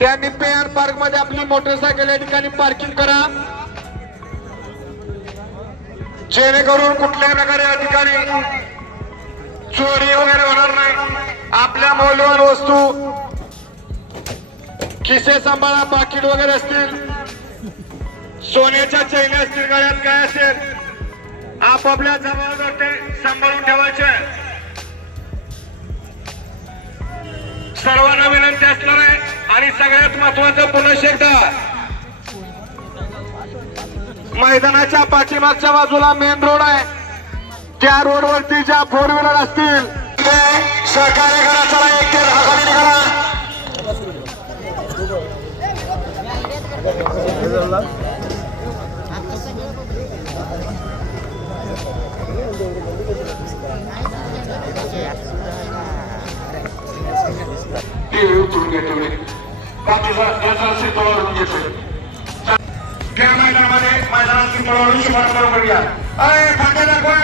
त्यांनी pair park मध्ये आपली मोटरसायकल या ठिकाणी पार्किंग करा, जेणेकरून कुठल्याही प्रकारे या ठिकाणी चोरी वगैरे होणार नाही। आपल्या मौल्यवान वस्तू, खिसे सांभाळा, पाकिट वगैरे असतील, सोन्याच्या चैनी असतील, गळ्यात काय असेल, आपापल्या जबाबदारी सांभाळून ठेवायचे। सर्वांना विनंती असणार आहे आणि सगळ्यात महत्वाचं पुन्हा एकदा मैदानाच्या पाठीमागच्या बाजूला मेन रोड आहे, त्या रोड वरती ज्या फोर व्हीलर असतील ते सहकार्य करा। चला एक ते 10 खाली निघाला। त्या मैदानामध्ये मैदानाची पळवणी शुभारंभ करूया। अरे फाट्याला कोण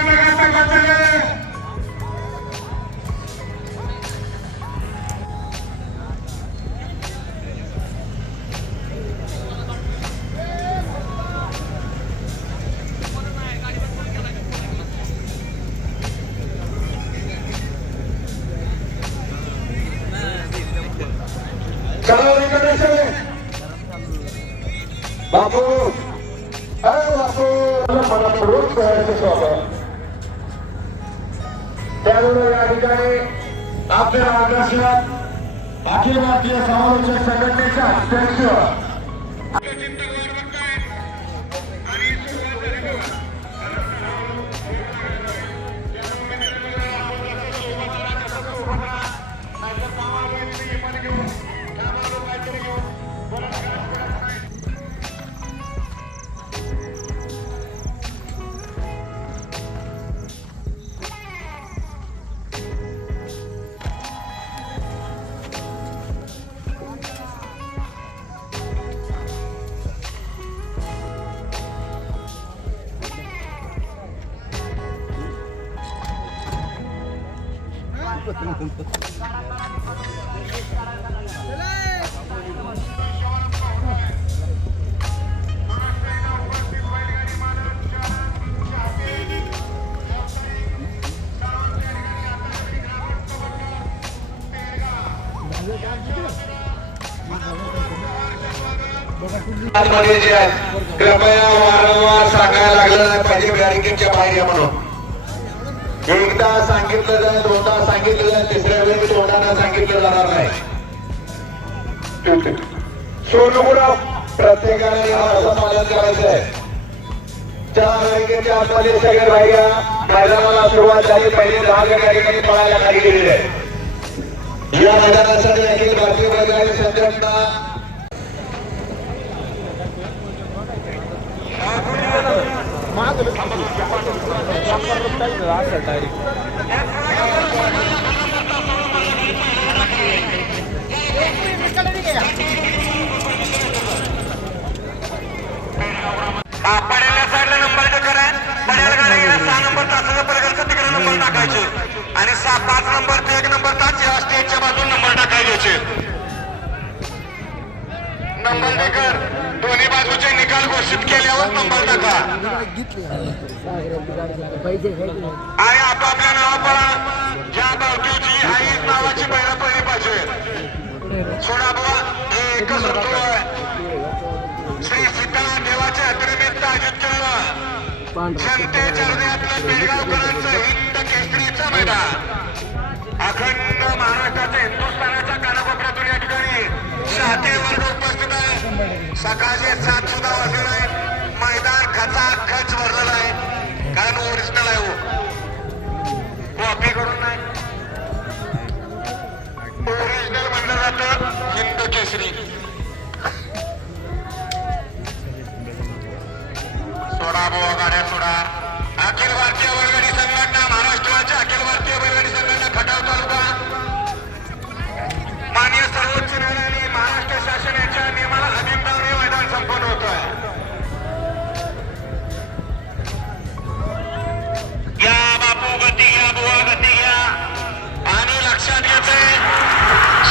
बापू त्यामुळे या ठिकाणी आपल्या मार्गदर्शनात अखिल भारतीय समालोचक संघटनेचे अध्यक्ष कृपया वारंवार सांगायला लागलं नाही पाहिजे बॅरिकेडच्या बाहेर या म्हणून। एकदा सांगितलं जाईल, दोनदा सांगितलं जाईल, तिसऱ्या वेळी तोंडाने सांगितलं जाणार नाही। सोनूराव प्रत्येकाने नियमाचं पालन करायचं आहे। त्या बॅरिकेडच्या आतमध्ये सगळे बाहेर मैदानाला सुरुवात झाली, पहिले 10 ठिकाणी पळायला खाली गेलेले आहे। या मैदानासाठी अखिल भारतीय बैलगाडी संघटना पड्याला साईडला नंबर टकर आहे, पड्याला गाडी गेला 6 नंबर तासाचा पर्यंत तिकडे नंबर टाकायचे आणि 5 नंबर ते 1 नंबर तास या स्टेजच्या बाजून नंबर टाकायचे। नंबर टेकर दोन्ही बाजूचे निकाल घोषित केल्यावर नंबर टाका आणि आपापल्या नावापळा ज्या बावटीची आई नावाची बैल पडली पाहिजे। सोडा बुवा एकच श्री सीताराम देवाच्या यात्रेनिमित्त आयोजित केलेलं जनतेच्या हृदयातलं बेळगावकरांचं हिंद केसरीचं मैदान अखंड महाराष्ट्राच्या हिंदुस्थानाच्या कानाकोपऱ्यातून या ठिकाणी शाते वर्ग उपस्थित आहे। सकाळचे 7 सुद्धा वाजले नाही, मैदान खचाखच भरलेलं आहे, कारण ओरिजिनल आहे, कॉपी करून नाही, ओरिजिनल म्हणलं जातं हिंद केसरी। सोडा बुवा गाड्या सोडा। अखिल भारतीय बैलगाडी संघटना, महाराष्ट्राच्या अखिल भारतीय बैलगाडी संघटना खटाव तालुका माननीय सर्वोच्च न्यायालयाने महाराष्ट्र शासनाच्या नियमाला अधीन राहून हे मैदान संपन्न होत आहे। या बापू गती घ्या, बुवा गती घ्या आणि लक्षात घ्यायचंय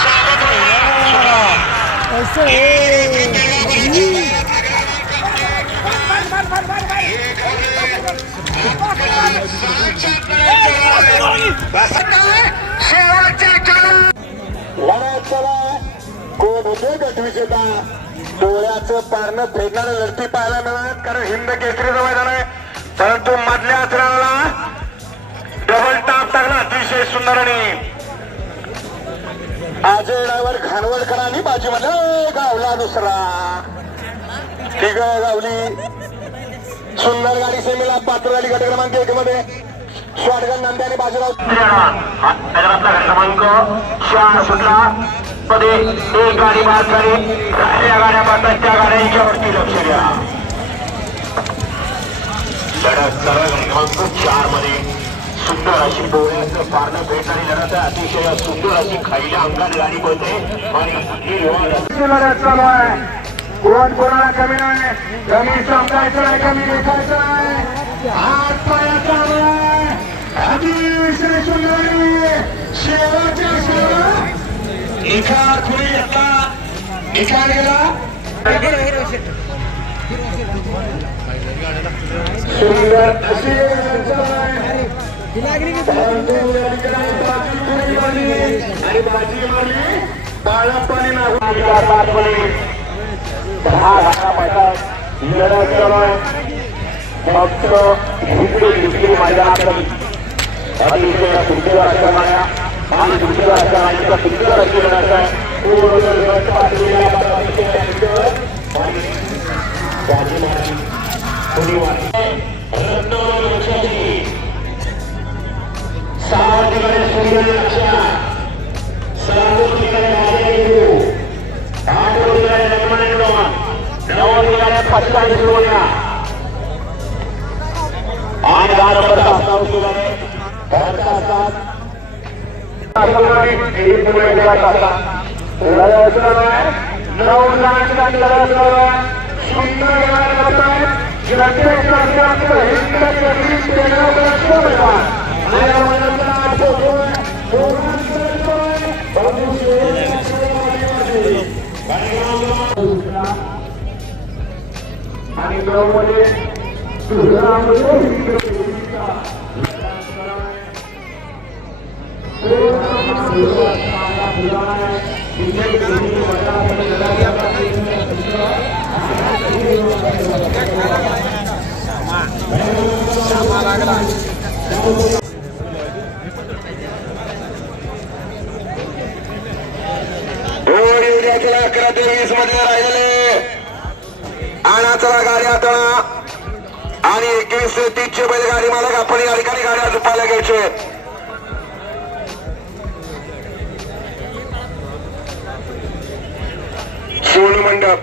स्वागत कोण होते गटविजेता डोळ्याचं पारणं फेडणाऱ्या लढती पाहायला मिळणार, कारण हिंद केसरीचं मैदान आहे. परंतु मधल्या अंतराला डबल टाप टाकला अतिशय सुंदर आणि अजय ड्रायव्हर खानवडकरांनी बाजी मध्ये गावला दुसरा. ठीक आहे गावली सुंदर गाडी सेमीला पात्र झाली. गट क्रमांक 1 मध्ये शॉटगन नंदी आणि बाजीराव क्रमांक 4 सुटला मध्ये एक गाडी बाद झाली. राहिल्या गाड्या बातात त्या गाड्यांच्या वरती लक्ष द्या. लढत क्रमांक 4 मध्ये सुंदर अशी डोळ्याचं पारणं भेटणारी लढत आहे. अतिशय सुंदर अशी खाईला अंगात गाडी पळते आणि लढत चालू आहे. कोण कोणाला कमी नाही, कमी समजायचं नाही, कमी लेखायचं नाही. हात पाया चालू आहे. अतिशय सुंदर शेवटच्या शेवट निखार पुढे घेतला, निखार गेला. सुंदर अशी आणि बाजी मारली बाळप्पाने नाही. 10 घाटा मैदान लढत चालू आहे. फक्त दुसरी मैदानात अतिशय सुंदर असणाऱ्या आणि सुंदर असणाऱ्या सुंदर अशी लढत आहे. बाजी मारली पुढे लक्षात येईल. 6 ठिकाणी सुंदर लक्षात 7 ठिकाणी 8 ठिकाणी लक्ष्मण 9 ठिकाणी 45 सोन्या आणि 10 नंबर तासावर ठिकाणी आणि चला 11 ते 20 मध्ये राहिलेले आणा चला गाडी आता आणि 21 ते 30 चे बैलगाडी मालक आपण या ठिकाणी गाड्या झुपायला घ्यायचे. सोल मंडप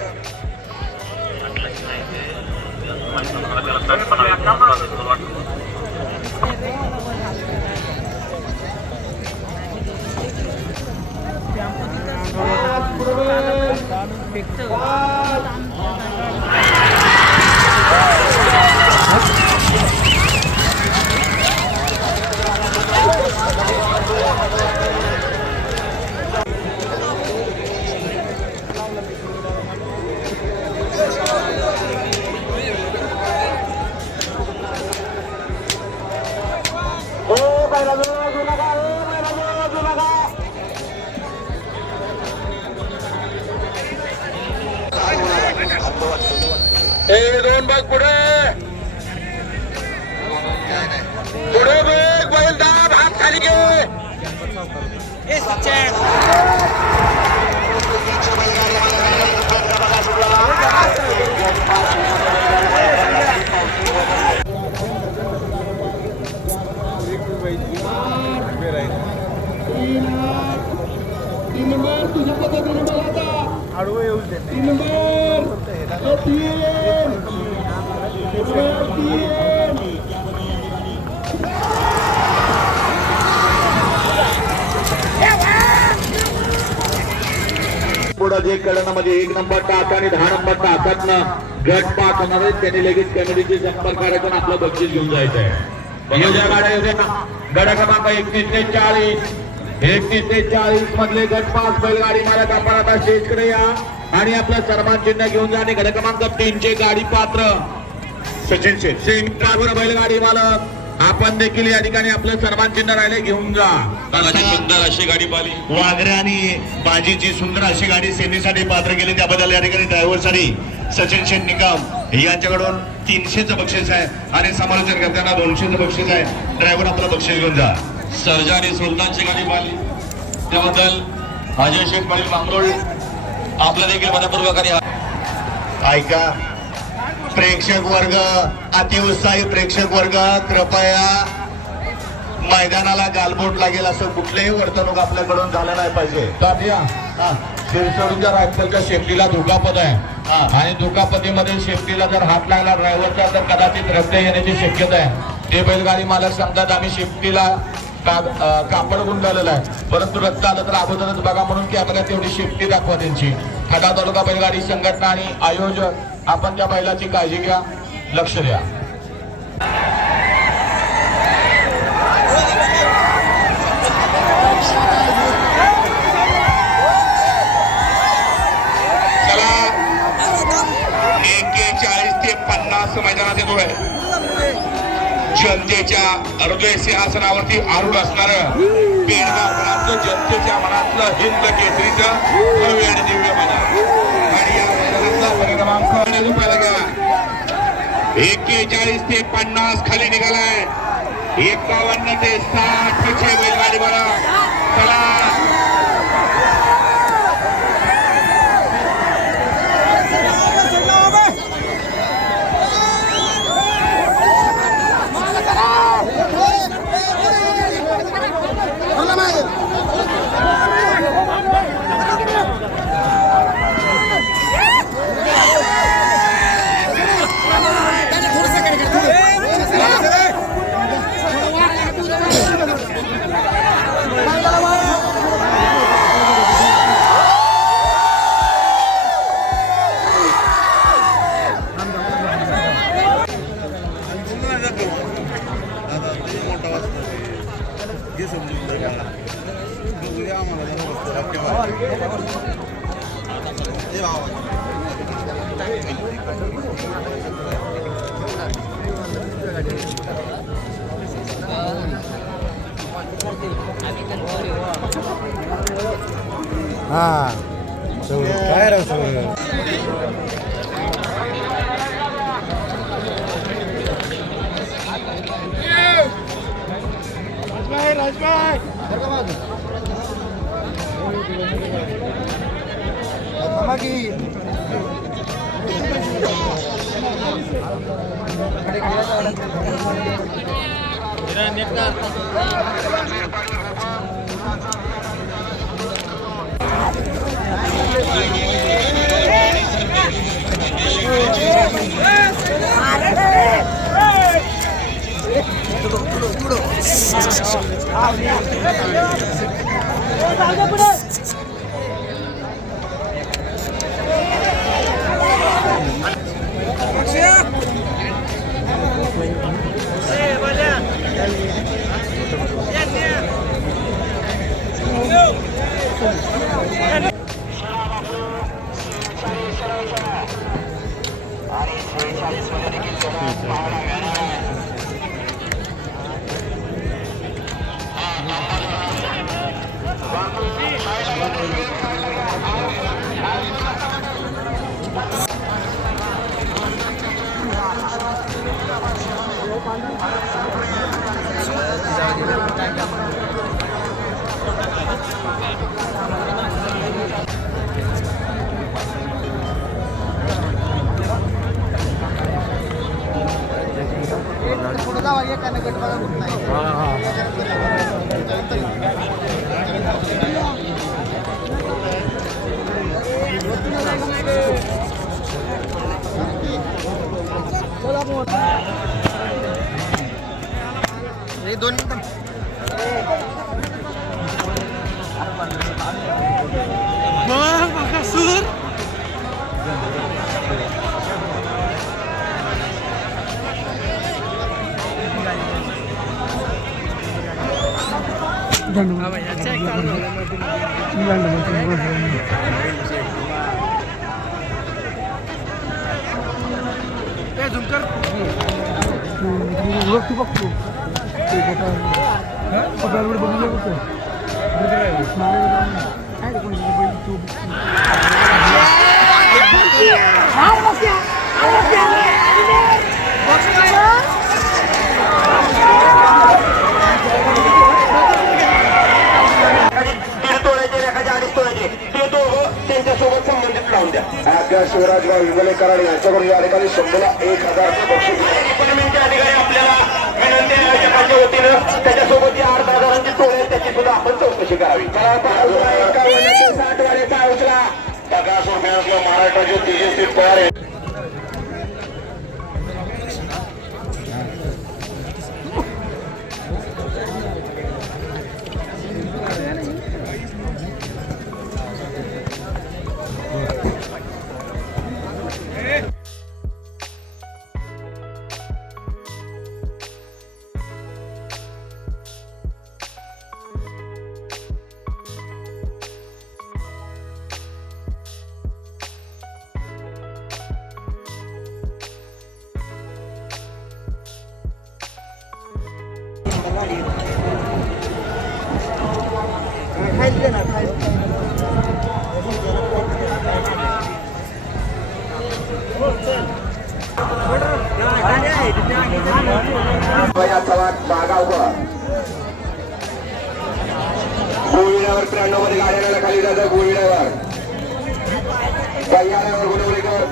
दोन बाग पुढे पुढे बघ बैल दाब हात खाली घे. पुढे कडणामध्ये 1 नंबर टाक आणि 10 नंबर टाकातनं गट पास होणार आहे. त्यांनी लगेच कमिटीचे संपर्क करायचा आपलं बक्षीस घेऊन जायचं आहे. या गाड्या गडा क्रमांक 31 ते 40 31 ते 40 मधले गट पास बैलगाडी मालक आपण आता स्टेजकडे या. आणि आपलं सन्मान चिन्ह घेऊन जाणे गट क्रमांक 3 चे गाडी पात्र सचिन शेठ बैलगाडी मालक आपण देखील या ठिकाणी आपलं सन्मान चिन्ह राहिले घेऊन जा. सुंदर अशी गाडी पाहिली वाघरे आणि बाजीची सुंदर अशी गाडी सेवेसाठी पात्र केली त्याबद्दल या ठिकाणी ड्रायव्हरसाठी सचिन शेठ निकम यांच्याकडून 300चं बक्षीस आहे आणि समालोचन करताना 200चं बक्षीस आहे. ड्रायव्हर आपलं बक्षीस घेऊन जा. सर्जा आणि सुलतानची गाडी पाहिली त्याबद्दल अजय शेख पाटील मांगरोळ आपलं देखील मनपूर्वक आणि ऐका प्रेक्षक वर्ग अतिउत्साही प्रेक्षक वर्ग कृपया मैदानाला गालबोट लागेल असं कुठलेही वर्तणूक आपल्याकडून झालं नाही पाहिजे. शिरसोडीच्या रायफलच्या शेफ्टीला दुखापत आहे आणि दुखापतीमध्ये शेफ्टीला जर हात लागला ड्रायव्हरचा तर कदाचित रक्त येण्याची शक्यता आहे. ते बैलगाडी मालक सांगतात आम्ही शेफ्टीला कापड गुंडाळलेलं आहे परंतु रक्त आलं तर अगोदरच बघा म्हणून की आपल्याला तेवढी शेफ्टी दाखवा त्यांची. खडा तालुका बैलगाडी संघटना आणि आयोजक आपण त्या बैलाची काळजी घ्या लक्ष द्या. चला 41 ते 50 मैदानात येतोय. जनतेच्या हृदय सिंहासनावरती आरूढ असणार पेडगावकरांचं जनतेच्या मनातलं हिंद केसरीचं भव्य आणि दिव्य मैदान आणि या मैदानातला परिणाम रुपयाला घ्या. 41 ते 50 खाली निघालाय. 51 ते 60 चे बैलगाडी बघा. चला काय राव सगळं राजभाई दोन त्यांच्यासोबत संबंधित लावून द्या. शिवराजराव विमले कराड यांच्याकडून या ठिकाणी 100,000 बक्षीस अधिकारी आपल्याला विनंती आयोजकांच्या वतीनं त्याच्यासोबत जी 8,000 टोळे त्याची सुद्धा आपण चौकशी करावी. 60 वाड्याचा उचला बकासूर मिळाला महाराष्ट्राचे तेजस्वी पवार. गोविड्यावर 93 मध्ये गाड्याला खाली जातात. गोविड्यावर गुणवलेकर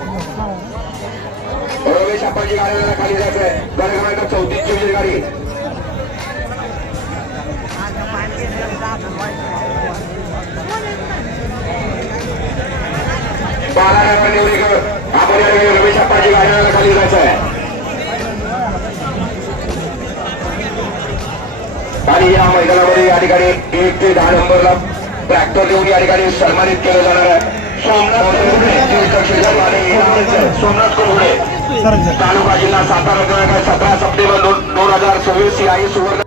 रमेश आप्पाची गाड्याला खाली जात आहे. गाडी क्रमांक 34 ची गाडी बालाराम निवडेकर आपण या ठिकाणी रमेश आप्पाची गाड्याला खाली जायचं आहे. आणि या मैदानामध्ये या ठिकाणी 1 ते 10 नंबरला ट्रॅक्टर देऊन या ठिकाणी सन्मानित केलं जाणार आहे. सोमनाथ कोरगुडे तालुका जिल्हा सातारा 17 सप्टेंबर 2026 ही सुवर्ण.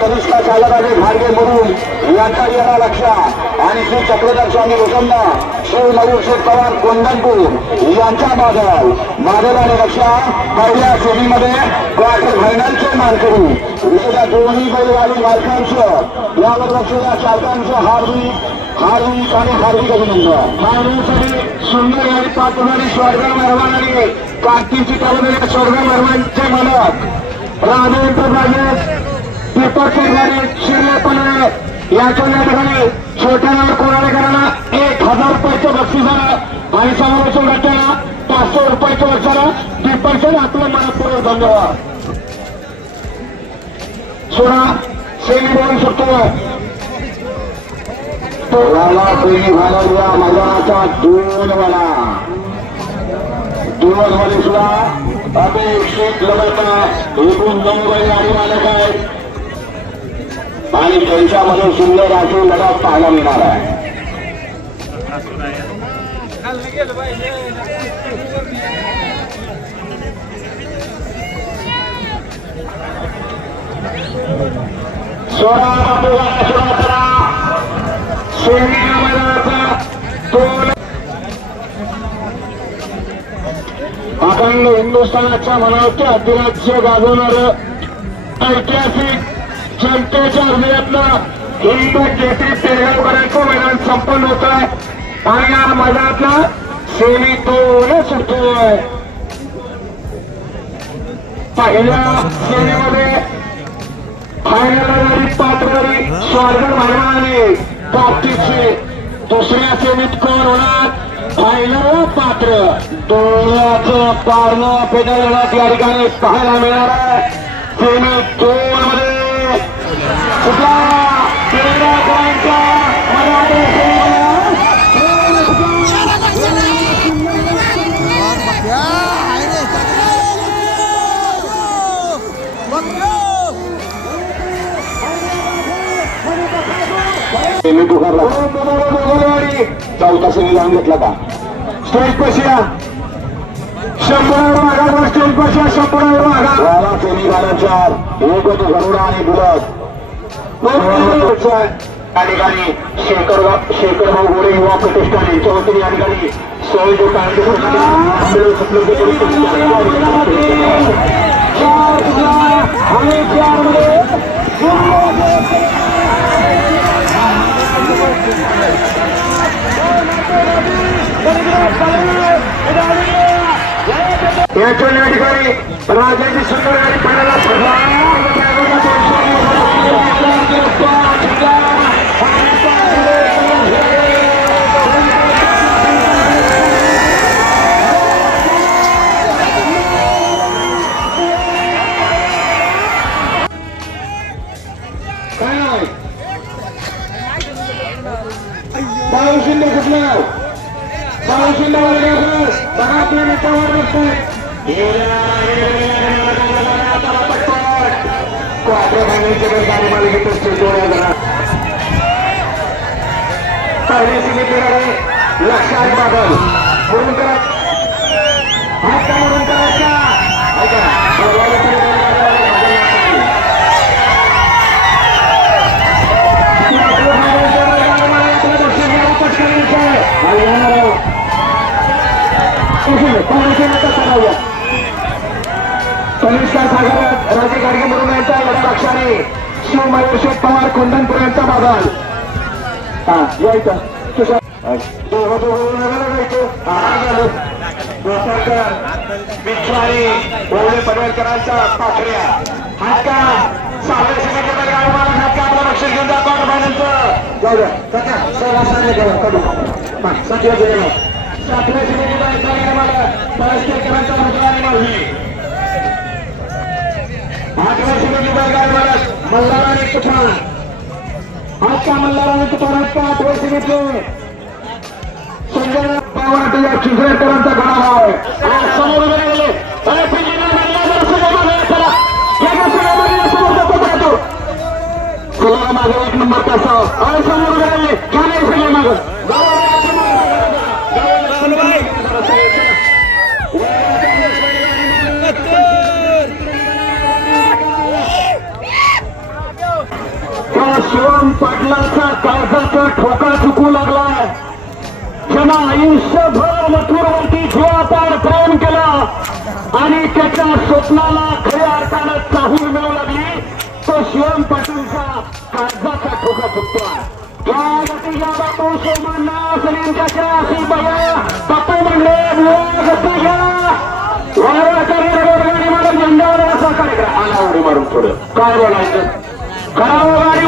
कनिष्ठा चालकाचे भाडगे म्हणून यांचा येणार लक्षात आणि श्री चक्रधर स्वामी वसंत श्री मयूरशेठ पवार कोंढणपूर यांच्या मागल आणि लक्षा पहिल्या श्रेणीमध्ये क्वार्टर फायनलचे मानकरी विशेषतः दोन्ही बैलगाडी मालकांचं यावर लक्षाच्या चालकांचं हार्दिक अभिनंदन. मागण्यासाठी सुंदर गाडी पाठवणारी स्वर्गा मरवानाने कार्तिकची चालवलेल्या स्वर्गा मरवांचे मालक राजेंद्र राजेश पेपरची गाडी शिरलेपणे याच्या या ठिकाणी छोट्या नंबर कोणालेकरांना 1,000 रुपयाचं बक्षीस झालं आणि समावेशन गटाला 500 रुपयाचं बक्षाला पेपरचे आपलं मनपूर्वक धन्यवाद. सोळा सेमी बोलू शकतो घालवल्या मैदानाच्या दोन मध्ये सुद्धा अपेक्षित लढत एकूण 9 बैल गाडी मालक आहेत. आणि त्यांच्यामध्ये सुंदर अशी लढत पाहायला मिळणार आहे. अखंड हिंदुस्थानाच्या मनावरती अधिराज्य गाजवणार ऐतिहासिक जनतेच्या हृदयातलं हिंदू केसरी पेरगावकरांचं मैदान संपन्न होत आहे आणि या मैदानातला सेमी दोन सुटतोय. पहिल्या सेमीमध्ये फायनल पात्रधारी स्वागत मैदानाने बाबतीची दुसऱ्या सेमीत कोण होणार फायनल पात्र दोन्हीचं पारणं पेटल लढत या ठिकाणी पाहायला मिळणार आहे. सेमी 2 मध्ये कुठला पेरगावकरांचा मराठी चौथा सेमी जाऊन घेतला का स्टेज पशिया शंभरावर मागा स्टेज पशिया 100 मागा सेमी घालायच्या एक होतो गरुडा आणि बुलट या ठिकाणी शेखरभाऊ गोरे युवा प्रतिष्ठान यांच्या वतीने या ठिकाणी सोय उपलब्ध करून याच्या या ठिकाणी राजाची सुंदर गाडी पाहायला बाळूशिंदे कुठलं बाळूशिंदे बघा आपल्या नेत्यावर बसतोय आपल्या भांडणीच्या गाडी मालिकेत पहिली सिनेकडे लक्षात बादल म्हणून करत हात का म्हणून करायचा कनिष्ठा सागर राजे गाडगे म्हणून यांचा लढा लक्षाने शिवमयूर शेठ पवार खोंडणपूर यांचा बादल यायचं पडवलकरांचा पाखऱ्या हात का सावळे सिनेकडे गाडवाला हात का आपला बक्षीस घेऊन जा क्वार्टर फायनलचं जाऊ द्या सध्या गेला सातव्या सिनेकडे मला पळसकरांचा मुद्रा आणि मावली 8व्या सिनेची बैलगाडी मालक मल्हार आणि तुफान आज का मल्हार आणि तुफान आज का 8व्या सिनेतले संजय पवार या चिंचरेकरांचा गणा आहे आज समोर गेले मागे 1 नंबर कसा समोर गेले काय सगळे माग शिवम पाटलाचा काळजाचा ठोका चुकू लागलाय ज्यांना आयुष्यभर मथुरवरती जीवापाड प्रेम केला आणि त्याच्या स्वप्नाला खऱ्या अर्थानं चाहूल मिळू लागली तो शिवम पाटीलचा काळजाचा ठोका चुकतोय. त्या गतीच्या बापू सोमांना सलीम त्याच्या अशी बया बापू म्हणले गती घ्या वारकरी गाडी मला झेंड्यावर असा कार्यक्रम आला उडी मारून थोडं काय बोलायचं करावं गाडी